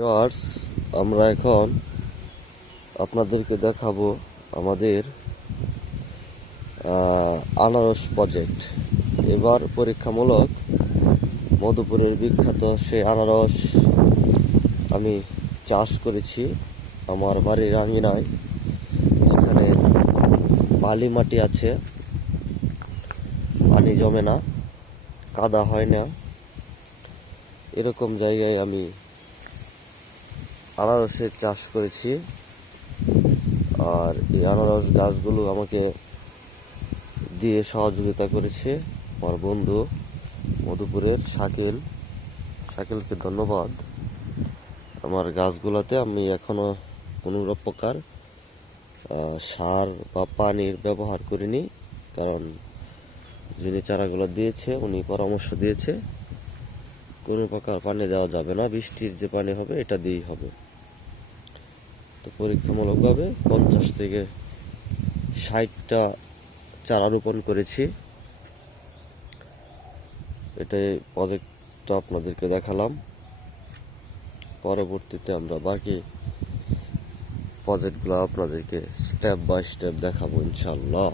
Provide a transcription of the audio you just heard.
Viewers, আমরা এখন আপনাদেরকে দেখাবো আমাদের আনারস প্রজেক্ট। এবার পরীক্ষামূলক মধুপুরের বিখ্যাত সেই আনারস আমি চাষ করেছি আমার বাড়ির আঙিনায়, যেখানে বালি মাটি আছে, পানি জমে না, কাদা হয় না, এরকম জায়গায় আমি আনারসের চাষ করেছি। আর এই আনারস গাছগুলো আমাকে দিয়ে সহযোগিতা করেছে আমার বন্ধু মধুপুরের শাকিলকে ধন্যবাদ। আমার গাছগুলোতে আমি এখনো কোনো প্রকার সার বা পানির ব্যবহার করিনি, কারণ যিনি চারাগুলো দিয়েছে উনি পরামর্শ দিয়েছে কোনো প্রকার পানি দেওয়া যাবে না, বৃষ্টির যে পানি হবে এটা দিয়েই হবে। তো পরীক্ষামূলকভাবে 50 থেকে 60টা চারা রোপণ করেছি। এটাই প্রজেক্টটা আপনাদেরকে দেখালাম। পরবর্তীতে আমরা বাকি প্রজেক্টগুলো আপনাদেরকে স্টেপ বাই স্টেপ দেখাবো ইনশাল্লাহ।